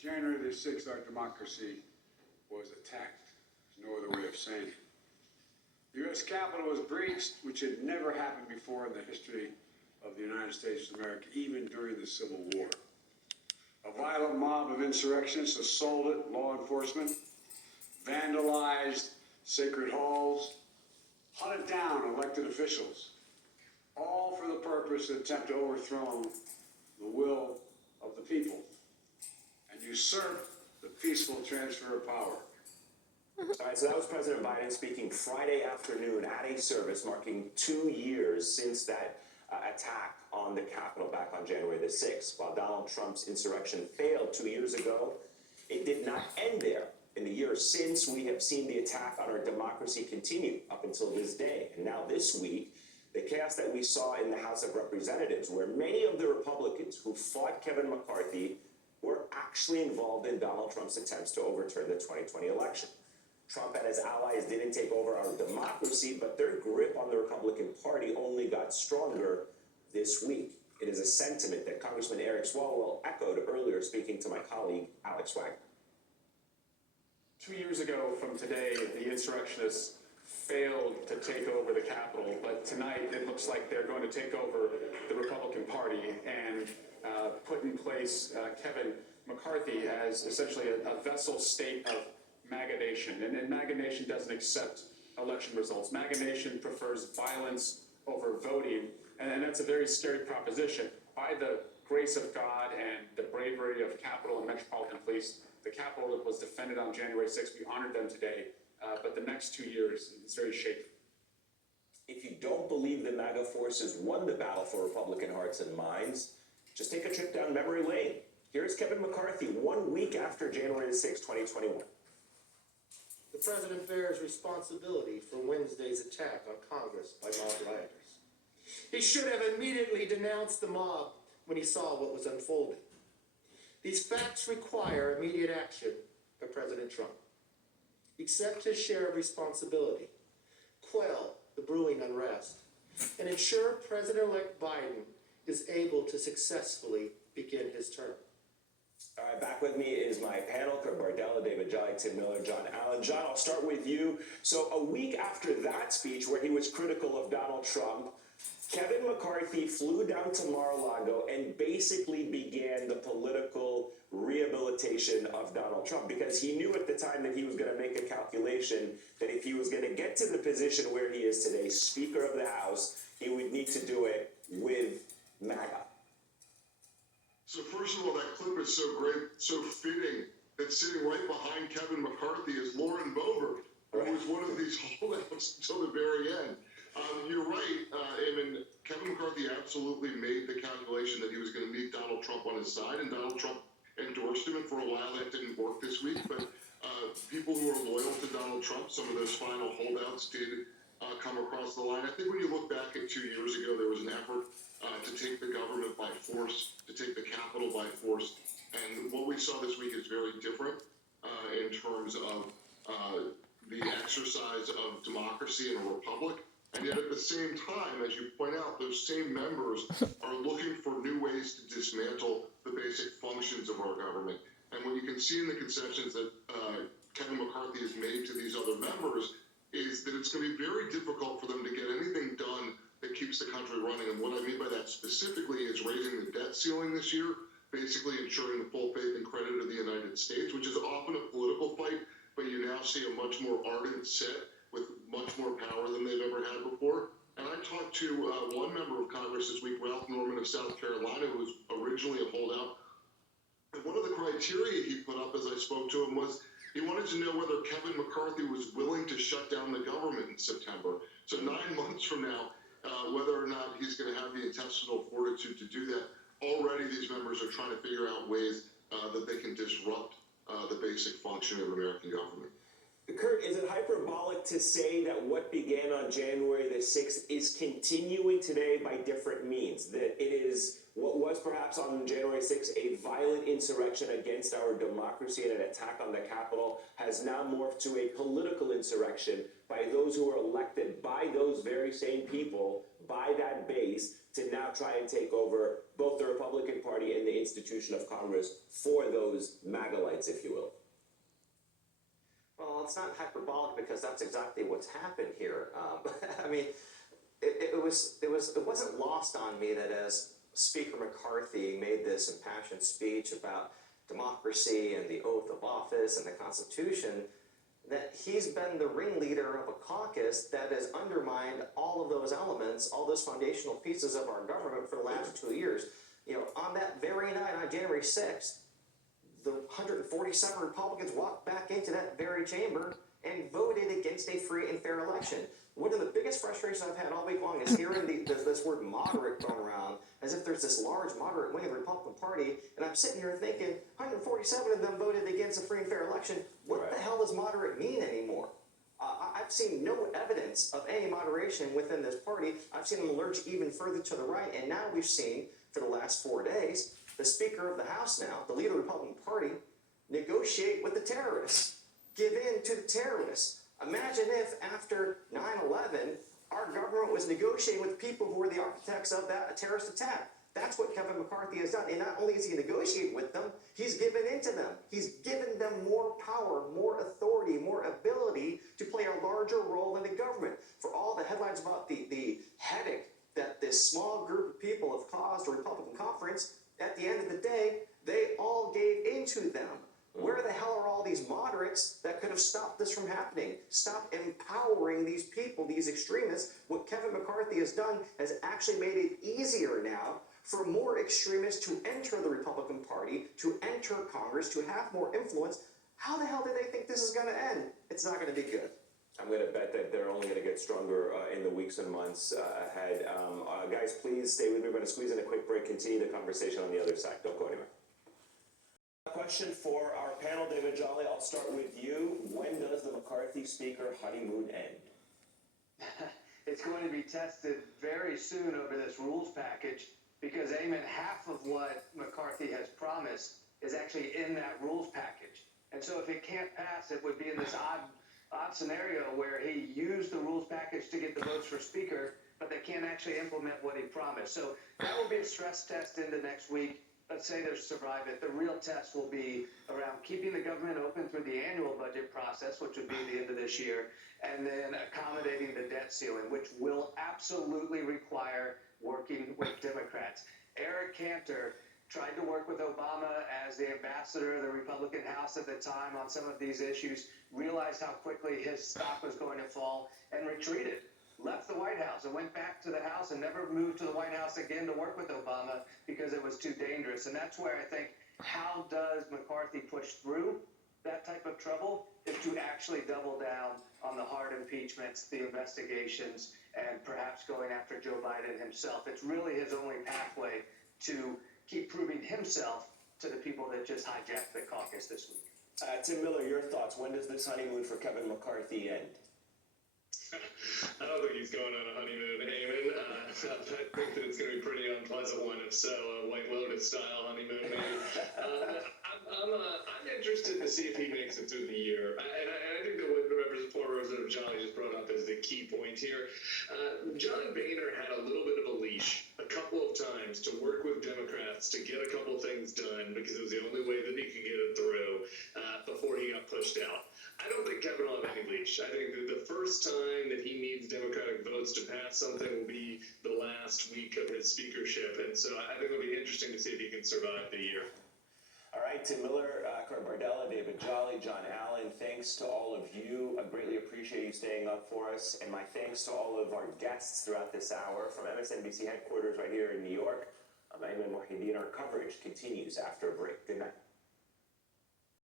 January the 6th, our democracy was attacked. There's no other way of saying it. The U.S. Capitol was breached, which had never happened before in the history of the United States of America, even during the Civil War. A violent mob of insurrectionists assaulted law enforcement, vandalized sacred halls, hunted down elected officials, all for the purpose to attempt to overthrow the will of the people and usurp the peaceful transfer of power. All right, so that was President Biden speaking Friday afternoon at a service marking 2 years since that attack on the Capitol back on January the 6th. While Donald Trump's insurrection failed 2 years ago, it did not end there. In the years since, we have seen the attack on our democracy continue up until this day. And now this week, the chaos that we saw in the House of Representatives, where many of the Republicans who fought Kevin McCarthy were actually involved in Donald Trump's attempts to overturn the 2020 election. Trump and his allies didn't take over our democracy, but their grip on the Republican Party only got stronger this week. It is a sentiment that Congressman Eric Swalwell echoed earlier, speaking to my colleague, Alex Wagner. 2 years ago from today, the insurrectionists failed to take over the Capitol, but tonight it looks like they're going to take over the Republican Party and put in place Kevin McCarthy as essentially a vessel state of MAGA Nation. And MAGA Nation doesn't accept election results. MAGA Nation prefers violence over voting, and that's a very scary proposition. By the grace of God and the bravery of Capitol and Metropolitan Police, the Capitol was defended on January 6th. We honored them today, but the next 2 years is very shaky. If you don't believe the MAGA forces won the battle for Republican hearts and minds, just take a trip down memory lane. Here's Kevin McCarthy 1 week after January 6, 2021. The president bears responsibility for Wednesday's attack on Congress by mob rioters. He should have immediately denounced the mob when he saw what was unfolding. These facts require immediate action by President Trump. Accept his share of responsibility, quell the brewing unrest, and ensure President-elect Biden is able to successfully begin his term. All right, back with me is my panel, Kurt Bardella, David Jolly, Tim Miller, John Allen. John, I'll start with you. So a week after that speech where he was critical of Donald Trump, Kevin McCarthy flew down to Mar-a-Lago and basically began the political rehabilitation of Donald Trump, because he knew at the time that he was going to make a calculation that if he was going to get to the position where he is today, Speaker of the House, he would need to do it with MAGA. So first of all, that clip is so great, so fitting, that sitting right behind Kevin McCarthy is Lauren Boebert, who was one of these holdouts until the very end. You're right. Kevin McCarthy absolutely made the calculation that he was going to meet Donald Trump on his side, and Donald Trump endorsed him, and for a while that didn't work this week. But people who are loyal to Donald Trump, some of those final holdouts did come across the line. I think when you look back at 2 years ago, there was an effort to take the government by force, to take the Capitol by force. And what we saw this week is very different in terms of the exercise of democracy in a republic. And yet at the same time, as you point out, those same members are looking for new ways to dismantle the basic functions of our government. And what you can see in the concessions that Kevin McCarthy has made to these other members is that it's going to be very difficult for them to get anything done that keeps the country running. And what I mean by that specifically is raising the debt ceiling this year, basically ensuring the full faith and credit of the United States, which is often a political fight, but you now see a much more ardent set with much more power than they've ever had before. And I talked to one member of Congress this week, Ralph Norman of South Carolina, who was originally a holdout. And one of the criteria he put up as I spoke to him was he wanted to know whether Kevin McCarthy was willing to shut down the government in September. So 9 months from now, whether or not he's going to have the intestinal fortitude to do that, already these members are trying to figure out ways that they can disrupt the basic function of American government. Kurt, is it hyperbolic to say that what began on January the 6th is continuing today by different means? That it is what was perhaps on January 6th a violent insurrection against our democracy and an attack on the Capitol has now morphed to a political insurrection by those who are elected by those very same people by that base to now try and take over both the Republican Party and the institution of Congress for those MAGA-lights, if you will? Well, it's not hyperbolic because that's exactly what's happened here. I mean, it wasn't lost on me that as Speaker McCarthy made this impassioned speech about democracy and the oath of office and the Constitution, that he's been the ringleader of a caucus that has undermined all of those elements, all those foundational pieces of our government for the last 2 years. You know, on that very night, on January 6th, the 147 Republicans walked back into that very chamber and voted against a free and fair election. One of the biggest frustrations I've had all week long is hearing this word moderate thrown around as if there's this large moderate wing of the Republican Party, and I'm sitting here thinking 147 of them voted against a free and fair election. What the hell does moderate mean anymore? I've seen no evidence of any moderation within this party. I've seen them lurch even further to the right, and now we've seen, for the last 4 days, the Speaker of the House now, the leader of the Republican Party, negotiate with the terrorists, give in to the terrorists. Imagine if after 9/11, our government was negotiating with people who were the architects of that terrorist attack. That's what Kevin McCarthy has done. And not only is he negotiating with them, he's given into them. He's given them more power, more authority, more ability to play a larger role in the government. For all the headlines about the headache that this small group of people have caused a Republican conference, at the end of the day, they all gave into them. Where the hell are all these moderates that could have stopped this from happening? Stop empowering these people, these extremists. What Kevin McCarthy has done has actually made it easier now for more extremists to enter the Republican Party, to enter Congress, to have more influence. How the hell do they think this is going to end? It's not going to be good. I'm going to bet that they're only going to get stronger in the weeks and months ahead. Guys, please stay with me. We're going to squeeze in a quick break, continue the conversation on the other side. Don't go anywhere. Question for our panel, David Jolly. I'll start with you. When does the McCarthy Speaker honeymoon end? It's going to be tested very soon over this rules package because, Eamon, half of what McCarthy has promised is actually in that rules package. And so if it can't pass, it would be in this odd scenario where he used the rules package to get the votes for Speaker, but they can't actually implement what he promised. So that will be a stress test into next week. Let's say they survive it. The real test will be around keeping the government open through the annual budget process, which would be the end of this year, and then accommodating the debt ceiling, which will absolutely require working with Democrats. Eric Cantor tried to work with Obama as the ambassador of the Republican House at the time on some of these issues, realized how quickly his stock was going to fall, and retreated. Left the White House and went back to the House and never moved to the White House again to work with Obama because it was too dangerous. And that's where I think, how does McCarthy push through that type of trouble is to actually double down on the hard impeachments, the investigations, and perhaps going after Joe Biden himself. It's really his only pathway to keep proving himself to the people that just hijacked the caucus this week. Tim Miller, your thoughts. When does this honeymoon for Kevin McCarthy end? I don't think he's going on a honeymoon, Eamon. I think that it's going to be a pretty unpleasant one, if so, a White Lotus style honeymoon, maybe. I'm interested to see if he makes it through the year. And I think that what former Representative Jolly just brought up is the key point here. John Boehner had a little bit of a leash a couple of times to work with Democrats to get a couple things done because it was the only way that he could get it through before he got pushed out. I don't think Kevin will have any leash. I think that the first time that he needs Democratic votes to pass something will be the last week of his speakership. And so I think it'll be interesting to see if he can survive the year. All right, Tim Miller, Kurt Bardella, David Jolly, John Allen, thanks to all of you. I greatly appreciate you staying up for us. And my thanks to all of our guests throughout this hour from MSNBC headquarters right here in New York. I'm Ayman Mohideen. Our coverage continues after a break. Good night.